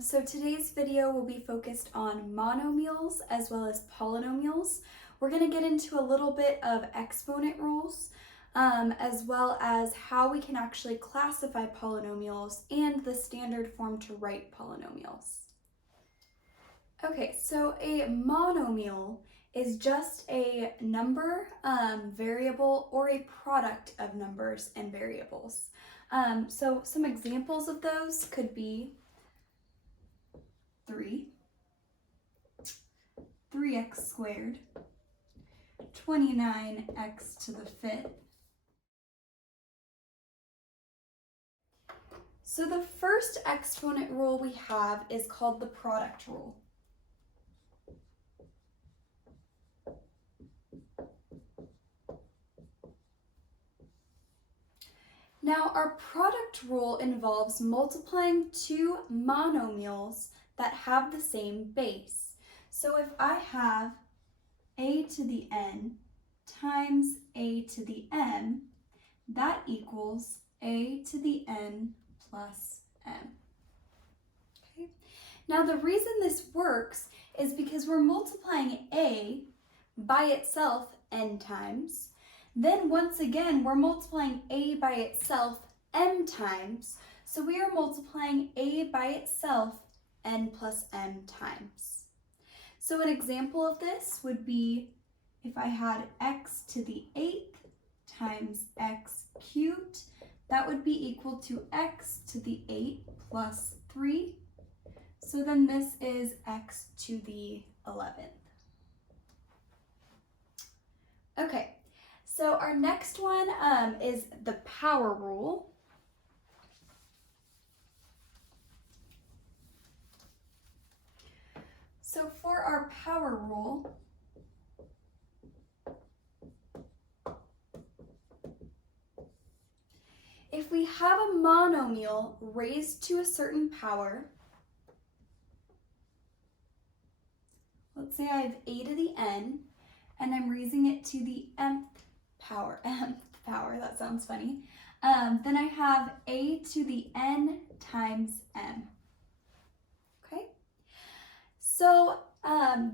So today's video will be focused on monomials as well as polynomials. We're going to get into a little bit of exponent rules, as well as how we can actually classify polynomials and the standard form to write polynomials. Okay, so a monomial is just a number, variable, or a product of numbers and variables. So some examples of those could be 3x squared, 29x to the fifth. So the first exponent rule we have is called the product rule. Now, our product rule involves multiplying two monomials that have the same base. So if I have a to the n times a to the m, that equals a to the n plus m. Okay. Now, the reason this works is because we're multiplying a by itself n times. Then once again, we're multiplying a by itself m times. So we are multiplying a by itself n plus m times. So an example of this would be if I had x to the 8th times x cubed, that would be equal to x to the 8 plus 3. So then this is x to the 11th. Okay. So our next one is the power rule. So for our power rule, if we have a monomial raised to a certain power, let's say I have a to the n, and I'm raising it to the mth power, that sounds funny. Then I have a to the n times m. Okay, so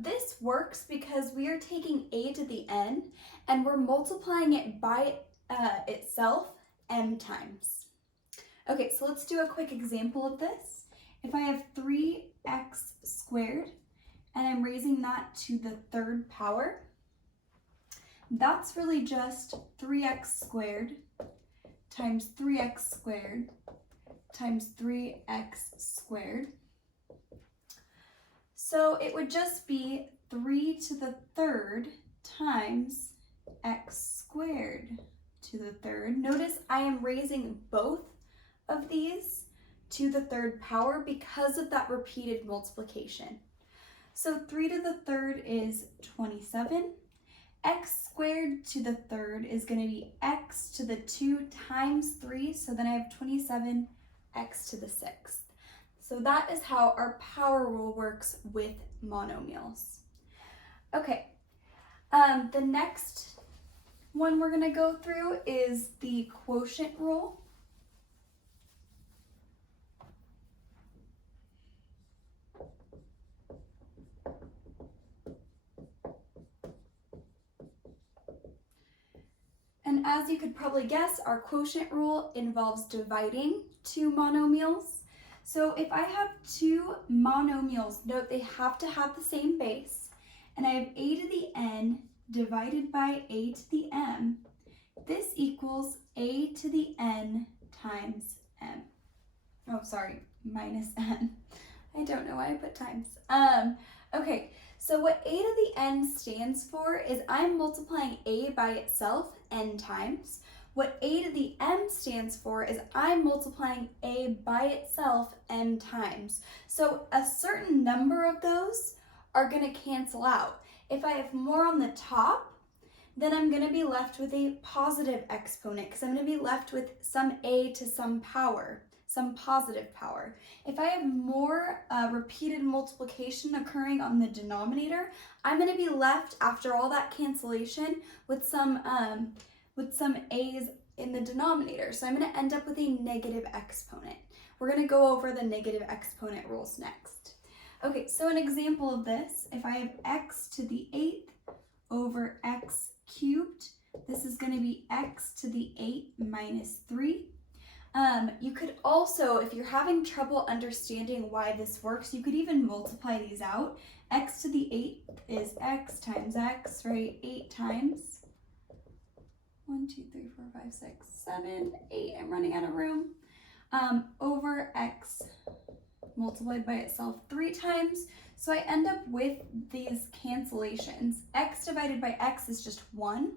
this works because we are taking a to the n and we're multiplying it by itself m times. Okay, so let's do a quick example of this. If I have 3x squared and I'm raising that to the third power, that's really just 3x squared times 3x squared times 3x squared. So it would just be 3 to the third times x squared to the third. Notice I am raising both of these to the third power because of that repeated multiplication. So 3 to the third is 27. X squared to the third is going to be x to the 2 times 3, so then I have 27x to the 6th. So that is how our power rule works with monomials. Okay, the next one we're going to go through is the quotient rule. And as you could probably guess, our quotient rule involves dividing two monomials. So if I have two monomials, note they have to have the same base, and I have a to the n divided by a to the m, this equals a to the n times m. Oh, sorry, minus n. I don't know why I put times. Okay, so what a to the n stands for is I'm multiplying a by itself n times. What a to the m stands for is I'm multiplying a by itself m times. So a certain number of those are going to cancel out. If I have more on the top, then I'm going to be left with a positive exponent because I'm going to be left with some a to some power, some positive power. If I have more repeated multiplication occurring on the denominator, I'm going to be left after all that cancellation with some a's in the denominator. So I'm going to end up with a negative exponent, we're going to go over the negative exponent rules next. Okay, so an example of this, if I have x to the 8th over x cubed, this is going to be x to the 8 minus 3. You could also, if you're having trouble understanding why this works, you could even multiply these out. X to the 8th is x times x, right? 8 times 1, 2, 3, 4, 5, 6, 7, 8. I'm running out of room. Over x multiplied by itself 3 times. So I end up with these cancellations. X divided by x is just 1.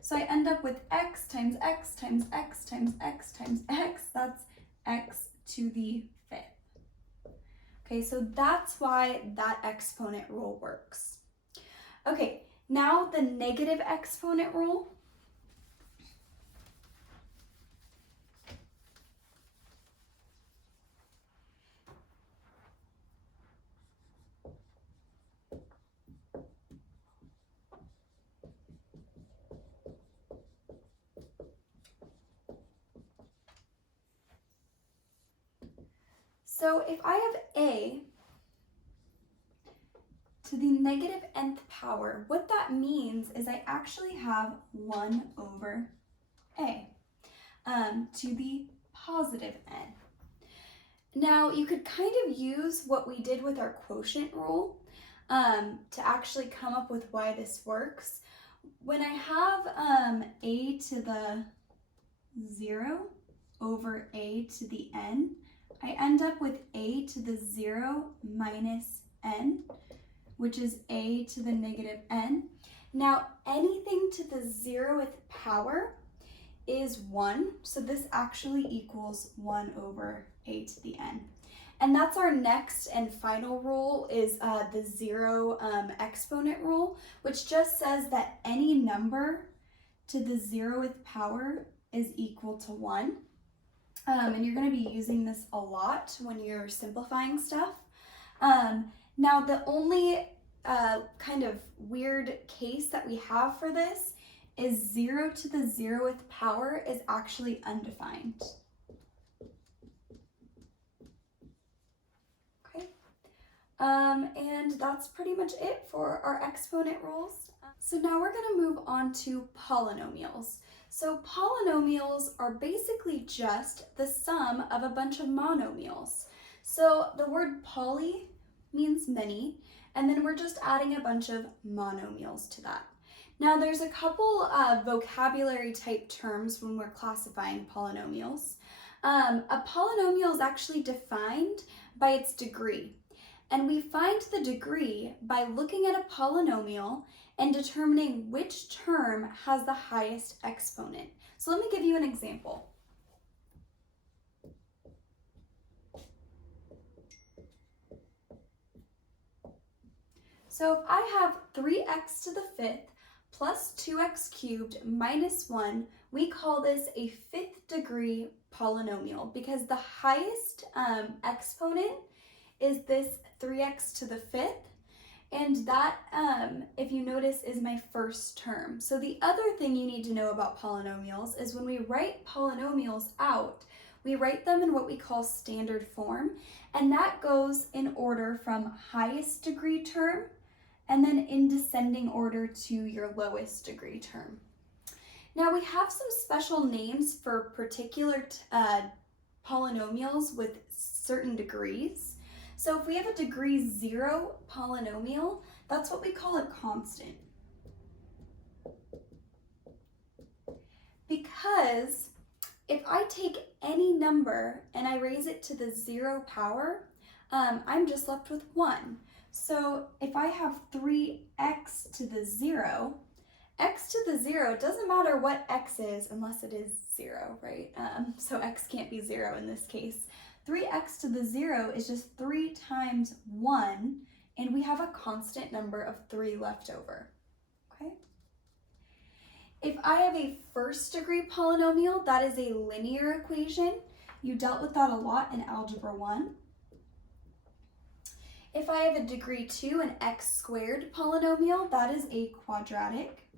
So I end up with x times x times x times x times x. That's x to the 5th. Okay, so that's why that exponent rule works. Okay, now the negative exponent rule. So if I have a to the negative nth power, what that means is I actually have 1 over a to the positive n. Now you could kind of use what we did with our quotient rule to actually come up with why this works. When I have a to the 0 over a to the n, I end up with a to the 0 minus n, which is a to the negative n. Now anything to the 0th power is 1, so this actually equals 1 over a to the n. And that's our next and final rule, is the 0 exponent rule, which just says that any number to the 0th power is equal to 1. And you're going to be using this a lot when you're simplifying stuff. Now the only kind of weird case that we have for this is 0 to the 0th power is actually undefined. Okay, and that's pretty much it for our exponent rules. So now we're going to move on to polynomials. So polynomials are basically just the sum of a bunch of monomials. So the word poly means many, and then we're just adding a bunch of monomials to that. Now there's a couple vocabulary type terms when we're classifying polynomials. A polynomial is actually defined by its degree. And we find the degree by looking at a polynomial and determining which term has the highest exponent. So let me give you an example. So if I have 3x to the 5th plus 2x cubed minus 1, we call this a 5th degree polynomial because the highest exponent is this 3x to the 5th. And that, if you notice, is my first term. So the other thing you need to know about polynomials is when we write polynomials out, we write them in what we call standard form, and that goes in order from highest degree term and then in descending order to your lowest degree term. Now we have some special names for particular polynomials with certain degrees. So if we have a degree 0 polynomial, that's what we call a constant. Because if I take any number and I raise it to the 0 power, I'm just left with 1. So if I have 3x to the 0, x to the 0, doesn't matter what x is unless it is 0, right? So x can't be 0 in this case. 3x to the 0 is just 3 times 1, and we have a constant number of 3 left over, okay? If I have a first degree polynomial, that is a linear equation. You dealt with that a lot in Algebra 1. If I have a degree 2, an x squared polynomial, that is a quadratic.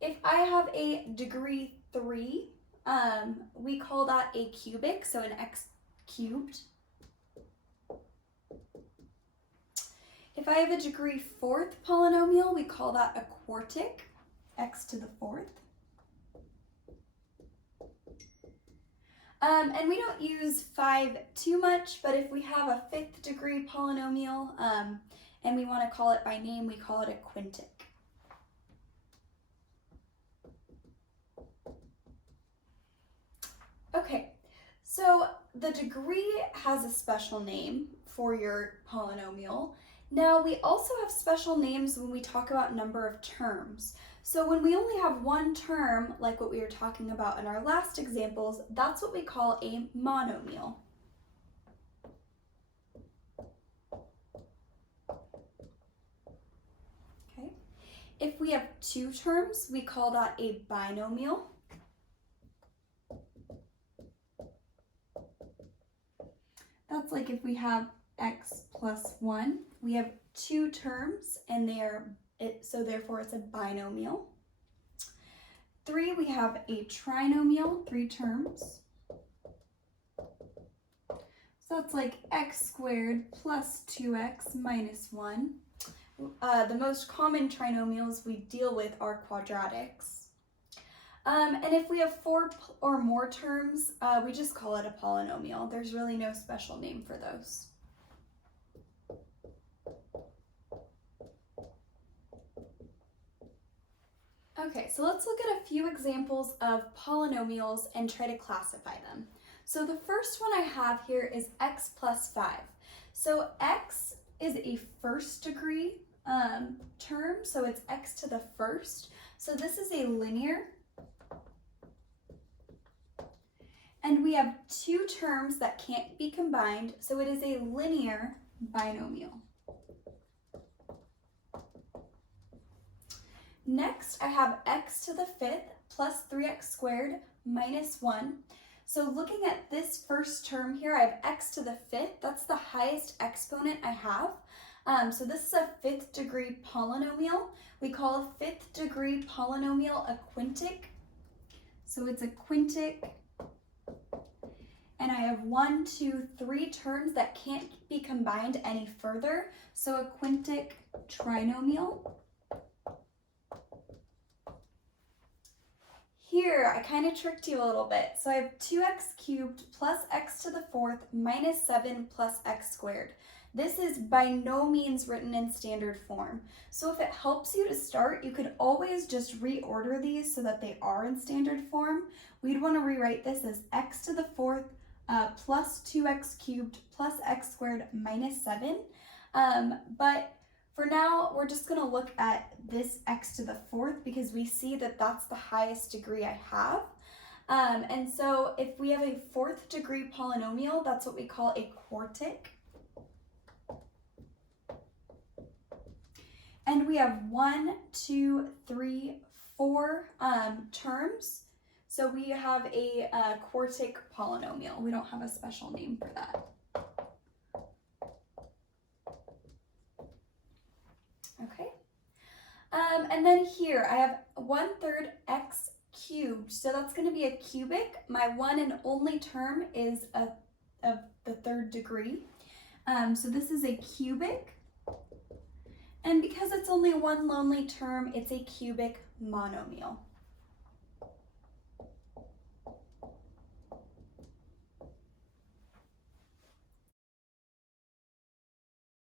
If I have a degree 3, we call that a cubic, so an x cubed. If I have a degree 4th polynomial, we call that a quartic, x to the 4th. And we don't use 5 too much, but if we have a 5th degree polynomial and we want to call it by name, we call it a quintic. Okay, so the degree has a special name for your polynomial. Now we also have special names when we talk about number of terms. So when we only have one term, like what we were talking about in our last examples, that's what we call a monomial. Okay. If we have 2 terms, we call that a binomial. That's like if we have x plus 1, we have 2 terms and so therefore it's a binomial. 3, we have a trinomial, 3 terms. So that's like x squared plus 2x minus 1. The most common trinomials we deal with are quadratics. And if we have 4 or more terms, we just call it a polynomial. There's really no special name for those. Okay, so let's look at a few examples of polynomials and try to classify them. So the first one I have here is x plus 5. So x is a 1st degree term, so it's x to the 1st. So this is a linear. And we have 2 terms that can't be combined, so it is a linear binomial. Next, I have x to the 5th plus 3x squared minus 1. So looking at this first term here, I have x to the 5th. That's the highest exponent I have. So this is a 5th degree polynomial. We call a 5th degree polynomial a quintic. So it's a quintic. And I have 1, 2, 3 terms that can't be combined any further. So a quintic trinomial. Here, I kind of tricked you a little bit. So I have 2x cubed plus x to the 4th minus 7 plus x squared. This is by no means written in standard form. So if it helps you to start, you could always just reorder these so that they are in standard form. We'd want to rewrite this as x to the 4th plus 2x cubed plus x squared minus 7. But for now, we're just going to look at this x to the 4th because we see that that's the highest degree I have. And so if we have a 4th degree polynomial, that's what we call a quartic. And we have 1, 2, 3, 4 terms. So we have a quartic polynomial. We don't have a special name for that. Okay. And then here I have 1/3 x cubed. So that's going to be a cubic. My one and only term is of the 3rd degree. So this is a cubic. And because it's only one lonely term, it's a cubic monomial.